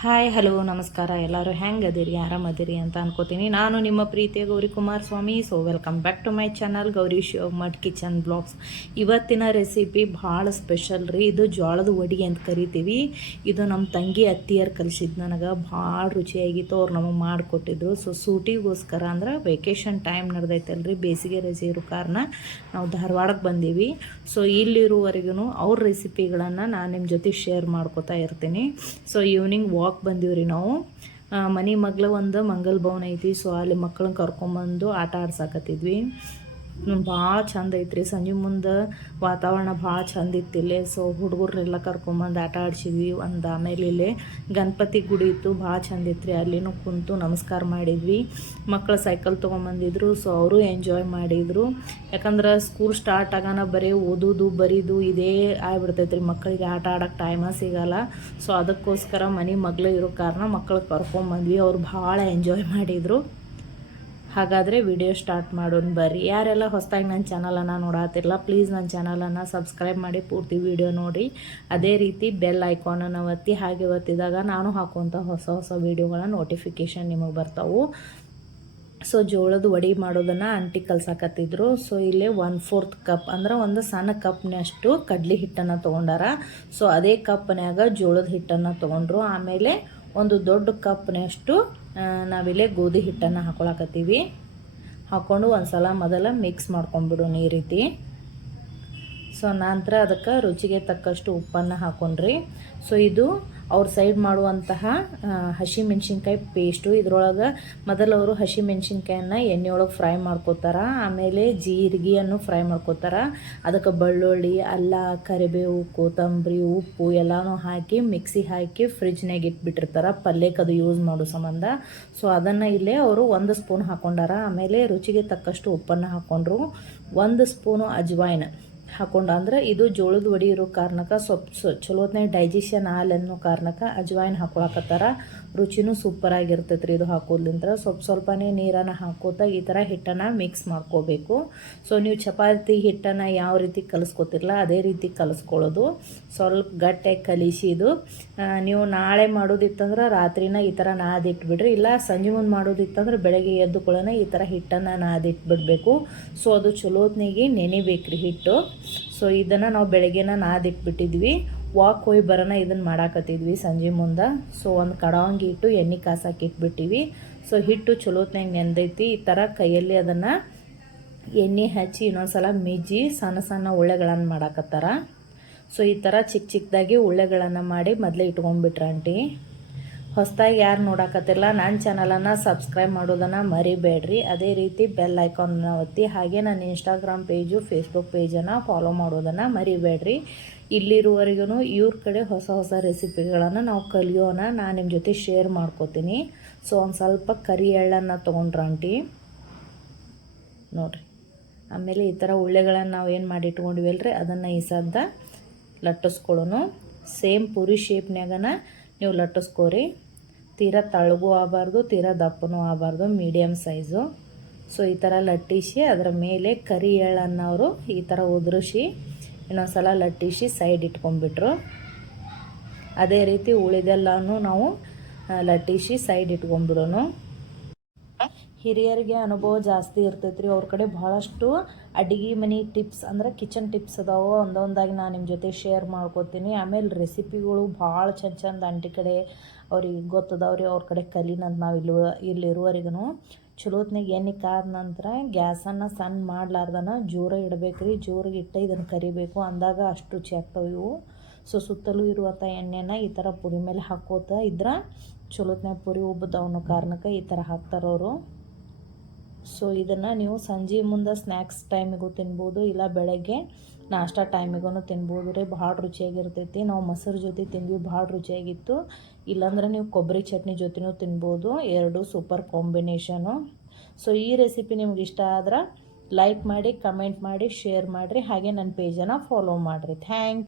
Hi hello ನಮಸ್ಕಾರ. ಎಲ್ಲರೂ ಹೆಂಗದಿರಿ, ಆರಾಮದಿರಿ ಅಂತ ಅನ್ಕೋತೀನಿ. ನಾನು ನಿಮ್ಮ ಪ್ರೀತಿಯ Gauri Kumaraswamy. So welcome back to my channel Gauri Shivamath kitchen blogs. ಇವತ್ತಿನ ರೆಸಿಪಿ ಭಾಳ ಸ್ಪೆಷಲ್ ರೀ. ಇದು ಜೋಳದ ವಡಿ ಅಂತ ಕರಿತೀವಿ. ಇದು ನಮ್ಮ ತಂಗಿ ಅತ್ತಿಯರು ಕಲಿಸಿದ್ದು ನನಗೆ ಭಾಳ ರುಚಿಯಾಗಿತ್ತು. ಅವ್ರು ನಮಗೆ ಮಾಡಿಕೊಟ್ಟಿದ್ರು. ಸೊ ಸೂಟಿಗೋಸ್ಕರ ಅಂದ್ರೆ ವೆಕೇಷನ್ ಟೈಮ್ ನಡೆದೈತಲ್ರಿ, ಬೇಸಿಗೆ ರಜೆ ಇರೋ ಕಾರಣ ನಾವು ಧಾರವಾಡಕ್ಕೆ ಬಂದೀವಿ. ಸೊ ಇಲ್ಲಿರುವವರೆಗೂ ಅವ್ರ ರೆಸಿಪಿಗಳನ್ನು ನಾನು ನಿಮ್ಮ ಜೊತೆ ಶೇರ್ ಮಾಡ್ಕೋತಾ ಇರ್ತೀನಿ. ಸೊ ಈವ್ನಿಂಗ್ ವಾಕ್ ಬಂದೀವ್ರಿ ನಾವು. ಮನೆ ಮಗ್ಲ ಒಂದು ಮಂಗಲ್ ಭವನ ಐತಿ. ಸೊ ಅಲ್ಲಿ ಮಕ್ಕಳನ್ನ ಕರ್ಕೊಂಬಂದು ಆಟ ಆಡ್ಸಾಕತ್ತಿದ್ವಿ. ಭಾಳ ಚಂದ ಐತ್ರಿ. ಸಂಜೆ ಮುಂದೆ ವಾತಾವರಣ ಭಾಳ ಚಂದ ಇತ್ತಿಲ್ಲೇ. ಸೊ ಹುಡುಗರನ್ನೆಲ್ಲ ಕರ್ಕೊಂಬಂದು ಆಟ ಆಡ್ಸಿದ್ವಿ. ಆಮೇಲೆ ಇಲ್ಲೇ ಗಣಪತಿ ಗುಡಿ ಇತ್ತು, ಭಾಳ ಚಂದ ಇತ್ತು ರೀ. ಅಲ್ಲಿನೂ ಕುಂತು ನಮಸ್ಕಾರ ಮಾಡಿದ್ವಿ. ಮಕ್ಕಳು ಸೈಕಲ್ ತೊಗೊಂಬಂದಿದ್ರು. ಸೊ ಅವರು ಎಂಜಾಯ್ ಮಾಡಿದರು. ಯಾಕಂದ್ರೆ ಸ್ಕೂಲ್ ಸ್ಟಾರ್ಟ್ ಆಗೋಣ ಬರೀ ಓದೋದು ಬರೀದು ಇದೇ ಆಗ್ಬಿಡ್ತೈತೆ ರೀ. ಮಕ್ಕಳಿಗೆ ಆಟ ಆಡೋಕ್ಕೆ ಟೈಮ ಸಿಗಲ್ಲ. ಸೊ ಅದಕ್ಕೋಸ್ಕರ ಮನೆ ಮಗಳು ಇರೋ ಕಾರಣ ಮಕ್ಕಳು ಕರ್ಕೊಂಬಂದ್ವಿ. ಅವ್ರು ಭಾಳ ಎಂಜಾಯ್ ಮಾಡಿದರು. ಹಾಗಾದರೆ ವಿಡಿಯೋ ಸ್ಟಾರ್ಟ್ ಮಾಡೋಣ ಬರ್ರಿ. ಯಾರೆಲ್ಲ ಹೊಸದಾಗಿ ನನ್ನ ಚಾನಲನ್ನು ನೋಡತ್ತಿರಲ್ಲ, ಪ್ಲೀಸ್ ನನ್ನ ಚಾನಲನ್ನು ಸಬ್ಸ್ಕ್ರೈಬ್ ಮಾಡಿ ಪೂರ್ತಿ ವಿಡಿಯೋ ನೋಡಿ. ಅದೇ ರೀತಿ ಬೆಲ್ ಐಕಾನನ್ನು ಒತ್ತಿ. ಹಾಗೆ ಒತ್ತಿದಾಗ ನಾನು ಹಾಕುವಂಥ ಹೊಸ ಹೊಸ ವೀಡಿಯೋಗಳ ನೋಟಿಫಿಕೇಷನ್ ನಿಮಗೆ ಬರ್ತಾವೆ. ಸೊ ಜೋಳದ ವಡಿ ಮಾಡೋದನ್ನು ಆಂಟಿ ಕಲ್ಸಾಕತ್ತಿದ್ರು. ಸೊ ಇಲ್ಲೇ 1/4 ಕಪ್ ಅಂದ್ರೆ ಒಂದು ಸಣ್ಣ ಕಪ್ನಷ್ಟು ಕಡ್ಲಿ ಹಿಟ್ಟನ್ನು ತೊಗೊಂಡಾರ. ಸೊ ಅದೇ ಕಪ್ನ್ಯಾಗ ಜೋಳದ ಹಿಟ್ಟನ್ನು ತೊಗೊಂಡ್ರು. ಆಮೇಲೆ ಒಂದು ದೊಡ್ಡ ಕಪ್ನಷ್ಟು ನಾವಿಲ್ಲೇ ಗೋಧಿ ಹಿಟ್ಟನ್ನು ಹಾಕೊಳಕತ್ತೀವಿ. ಹಾಕ್ಕೊಂಡು ಒಂದು ಸಲ ಮೊದಲ ಮಿಕ್ಸ್ ಮಾಡ್ಕೊಂಡ್ಬಿಡು ಈ ರೀತಿ. ಸೊ ನಂತರ ಅದಕ್ಕೆ ರುಚಿಗೆ ತಕ್ಕಷ್ಟು ಉಪ್ಪನ್ನು ಹಾಕ್ಕೊಂಡ್ರಿ. ಸೊ ಇದು ಅವ್ರ ಸೈಡ್ ಮಾಡುವಂತಹ ಹಸಿಮೆಣ್ಸಿನ್ಕಾಯಿ ಪೇಸ್ಟು. ಇದ್ರೊಳಗೆ ಮೊದಲು ಅವರು ಹಸಿಮೆಣ್ಸಿನ್ಕಾಯನ್ನು ಎಣ್ಣೆಯೊಳಗೆ ಫ್ರೈ ಮಾಡ್ಕೋತಾರೆ. ಆಮೇಲೆ ಜೀರಿಗೆಯನ್ನು ಫ್ರೈ ಮಾಡ್ಕೋತಾರೆ. ಅದಕ್ಕೆ ಬೆಳ್ಳುಳ್ಳಿ, ಅಲ್ಲ, ಕರಿಬೇವು, ಕೊತ್ತಂಬರಿ, ಉಪ್ಪು ಎಲ್ಲನೂ ಹಾಕಿ ಮಿಕ್ಸಿ ಹಾಕಿ ಫ್ರಿಜ್ನಾಗ ಇಟ್ಬಿಟ್ಟಿರ್ತಾರೆ ಪಲ್ಯಕ್ಕೆ ಅದು ಯೂಸ್ ಮಾಡೋ ಸಂಬಂಧ. ಸೊ ಅದನ್ನು ಇಲ್ಲೇ ಅವರು 1 ಸ್ಪೂನ್ ಹಾಕ್ಕೊಂಡಾರ. ಆಮೇಲೆ ರುಚಿಗೆ ತಕ್ಕಷ್ಟು ಉಪ್ಪನ್ನು ಹಾಕ್ಕೊಂಡ್ರು. 1 ಸ್ಪೂನು ಅಜ್ವಾಯಿನ ಹಾಕ್ಕೊಂಡು, ಅಂದ್ರೆ ಇದು ಜೋಳದ ವಡಿ ಇರೋ ಕಾರಣಕ್ಕೆ ಸ್ವಲ್ಪ ಚಲೋತ್ನಾಗ ಡೈಜೆಷನ್ ಅನ್ನೋ ಕಾರಣಕ್ಕೆ ಅಜ್ವಾಯಿನ ಹಾಕೊಳಕತ್ತಾರ. ರುಚಿನೂ ಸೂಪರಾಗಿರ್ತೈತೆ ರೀ ಇದು ಹಾಕೋದ್ಲಿಂದ. ಸ್ವಲ್ಪನೇ ನೀರನ್ನು ಹಾಕೋತಾ ಈ ಥರ ಹಿಟ್ಟನ್ನು ಮಿಕ್ಸ್ ಮಾಡ್ಕೋಬೇಕು. ಸೊ ನೀವು ಚಪಾತಿ ಹಿಟ್ಟನ್ನು ಯಾವ ರೀತಿ ಕಲಿಸ್ಕೊತಿರಲ್ಲ ಅದೇ ರೀತಿ ಕಲಿಸ್ಕೊಳ್ಳೋದು. ಸ್ವಲ್ಪ ಗಟ್ಟಿಯಾಗಿ ಕಲಿಸಿದು. ನೀವು ನಾಳೆ ಮಾಡೋದಿತ್ತಂದ್ರೆ ರಾತ್ರಿನ ಈ ಥರ ನಾದಿಟ್ಬಿಡ್ರಿ. ಇಲ್ಲ ಸಂಜೆ ಮುಂದೆ ಮಾಡೋದಿತ್ತಂದ್ರೆ ಬೆಳಗ್ಗೆ ಎದ್ದುಕೊಳ್ಳೋಣ ಈ ಥರ ಹಿಟ್ಟನ್ನು ನಾದಿಟ್ಬಿಡ್ಬೇಕು. ಸೊ ಅದು ಚಲೋತ್ನಾಗಿ ನೆನಿಬೇಕ್ರಿ ಹಿಟ್ಟು. ಸೊ ಇದನ್ನು ನಾವು ಬೆಳಗ್ಗೆನ ನಾದಿಟ್ಬಿಟ್ಟಿದ್ವಿ. ವಾಕ್ ಹೋಗಿ ಬರೋಣ ಇದನ್ನು ಮಾಡಾಕತ್ತಿದ್ವಿ ಸಂಜೆ ಮುಂದೆ. ಸೊ ಒಂದು ಕಡಾವಂಗಿ ಇಟ್ಟು ಎಣ್ಣೆ ಕಾಸಕ್ಕೆ ಇಟ್ಬಿಟ್ಟಿವಿ. ಸೊ ಹಿಟ್ಟು ಚಲೋತ್ನಾಗ ನೆಂದೈತಿ. ಈ ಥರ ಕೈಯಲ್ಲಿ ಅದನ್ನು ಎಣ್ಣೆ ಹಚ್ಚಿ ಇನ್ನೊಂದ್ಸಲ ಮಿಜ್ಜಿ ಸಣ್ಣ ಸಣ್ಣ ಉಳ್ಳೆಗಳನ್ನು ಮಾಡಾಕತ್ತಾರ. ಸೊ ಈ ಥರ ಚಿಕ್ಕ ಚಿಕ್ಕದಾಗಿ ಉಳ್ಳೆಗಳನ್ನು ಮಾಡಿ ಮೊದಲೇ ಇಟ್ಕೊಂಡ್ಬಿಟ್ರ ಆಂಟಿ. ಹೊಸದಾಗಿ ಯಾರು ನೋಡಾಕತ್ತಿರಲ್ಲ ನನ್ನ ಚಾನಲನ್ನು ಸಬ್ಸ್ಕ್ರೈಬ್ ಮಾಡೋದನ್ನು ಮರಿಬೇಡ್ರಿ. ಅದೇ ರೀತಿ ಬೆಲ್ ಐಕಾನನ್ನು ಒತ್ತಿ. ಹಾಗೆ ನನ್ನ ಇನ್ಸ್ಟಾಗ್ರಾಮ್ ಪೇಜು, ಫೇಸ್ಬುಕ್ ಪೇಜನ್ನು ಫಾಲೋ ಮಾಡೋದನ್ನು ಮರಿಬೇಡ್ರಿ. ಇಲ್ಲಿರುವವರೆಗೂ ಇವ್ರ ಕಡೆ ಹೊಸ ಹೊಸ ರೆಸಿಪಿಗಳನ್ನು ನಾವು ಕಲಿಯೋಣ, ನಾನು ನಿಮ್ಮ ಜೊತೆ ಶೇರ್ ಮಾಡ್ಕೋತೀನಿ. ಸೊ ಒಂದು ಸ್ವಲ್ಪ ಕರಿ ಎಳ್ಳನ್ನು ತೊಗೊಂಡ್ರ ಆಂಟಿ ನೋಡಿರಿ. ಆಮೇಲೆ ಈ ಥರ ಉಳ್ಳೆಗಳನ್ನು ನಾವು ಏನು ಮಾಡಿ ಇಟ್ಕೊಂಡಿವಲ್ರಿ ಅದನ್ನು ಈ ಸದ್ದ ಲಟ್ಟಿಸ್ಕೊಳ್ಳೋನು. ಸೇಮ್ ಪೂರಿ ಶೇಪ್ನ್ಯಾಗನ ನೀವು ಲಟ್ಟಿಸ್ಕೋರಿ. ತೀರಾ ತಳಗೂ ಆಗಬಾರ್ದು, ತೀರಾ ದಪ್ಪನೂ ಆಗಬಾರ್ದು, ಮೀಡಿಯಮ್ ಸೈಜು. ಸೊ ಈ ಥರ ಲಟ್ಟಿಸಿ ಅದರ ಮೇಲೆ ಕರಿ ಎಳ್ಳನ್ನು ಅವರು ಈ ಥರ ಉದುರಿಸಿ ಇನ್ನೊಂದು ಸಲ ಲಟ್ಟಿಸಿ ಸೈಡ್ ಇಟ್ಕೊಂಡ್ಬಿಟ್ರು. ಅದೇ ರೀತಿ ಉಳಿದೆಲ್ಲನೂ ನಾವು ಲಟ್ಟಿಸಿ ಸೈಡ್ ಇಟ್ಕೊಂಡ್ಬಿಡೋನು. ಹಿರಿಯರಿಗೆ ಅನುಭವ ಜಾಸ್ತಿ ಇರ್ತೈತೆ ರೀ. ಅವ್ರ ಕಡೆ ಭಾಳಷ್ಟು ಅಡುಗೆ ಮನೆ ಟಿಪ್ಸ್ ಅಂದ್ರೆ ಕಿಚನ್ ಟಿಪ್ಸ್ ಅದಾವೆ. ಒಂದೊಂದಾಗಿ ನಾನು ನಿಮ್ಮ ಜೊತೆ ಶೇರ್ ಮಾಡ್ಕೋತೀನಿ. ಆಮೇಲೆ ರೆಸಿಪಿಗಳು ಭಾಳ ಚಂದ ಆಂಟಿ ಕಡೆ ಅವ್ರಿಗೆ ಗೊತ್ತದವ್ರಿ. ಅವ್ರ ಕಡೆ ಕಲಿನಂತ ನಾವು ಇಲ್ಲಿರುವವರೆಗೂ ಚಲೋತ್ನಾಗ ಎಣ್ಣೆ ಕಾದ ನಂತರ ಗ್ಯಾಸನ್ನು ಸಣ್ಣ ಮಾಡ್ಲಾರ್ದನ ಜೋರಾಗಿ ಇಡಬೇಕು ರೀ. ಜೋರಾಗಿ ಇಟ್ಟು ಇದನ್ನು ಕರಿಬೇಕು, ಅಂದಾಗ ಅಷ್ಟು ರುಚಿ ಆಗ್ತಾವೆ ಇವು. ಸೊ ಸುತ್ತಲೂ ಇರುವಂಥ ಎಣ್ಣೆನ ಈ ಥರ ಪುರಿ ಮೇಲೆ ಹಾಕೋತಾ ಇದ್ರೆ ಚಲೋತ್ನಾಗ ಪುರಿ ಉಬ್ಬುತ್ತಾವ ಅನ್ನೋ ಕಾರಣಕ್ಕೆ ಈ ಥರ ಹಾಕ್ತಾರವರು. ಸೊ ಇದನ್ನು ನೀವು ಸಂಜೆ ಮುಂದೆ ಸ್ನ್ಯಾಕ್ಸ್ ಟೈಮಿಗೂ ತಿನ್ಬೋದು, ಇಲ್ಲ ಬೆಳಗ್ಗೆ ನಾಷ್ಟಾ ಟೈಮಿಗೂ ತಿನ್ಬೋದು ರೀ. ಭಾಳ ರುಚಿಯಾಗಿರ್ತೈತಿ. ನಾವು ಮೊಸರು ಜೊತೆ ತಿಂದ್ವಿ, ಭಾಳ ರುಚಿಯಾಗಿತ್ತು. ಇಲ್ಲಾಂದ್ರೆ ನೀವು ಕೊಬ್ಬರಿ ಚಟ್ನಿ ಜೊತೆನೂ ತಿನ್ಬೋದು. ಎರಡು ಸೂಪರ್ ಕಾಂಬಿನೇಷನು. ಸೊ ಈ ರೆಸಿಪಿ ನಿಮ್ಗೆ ಇಷ್ಟ ಆದ್ರೆ ಲೈಕ್ ಮಾಡಿ, ಕಮೆಂಟ್ ಮಾಡಿ, ಶೇರ್ ಮಾಡಿರಿ. ಹಾಗೆ ನನ್ನ ಪೇಜನ್ನು ಫಾಲೋ ಮಾಡಿರಿ. ಥ್ಯಾಂಕ್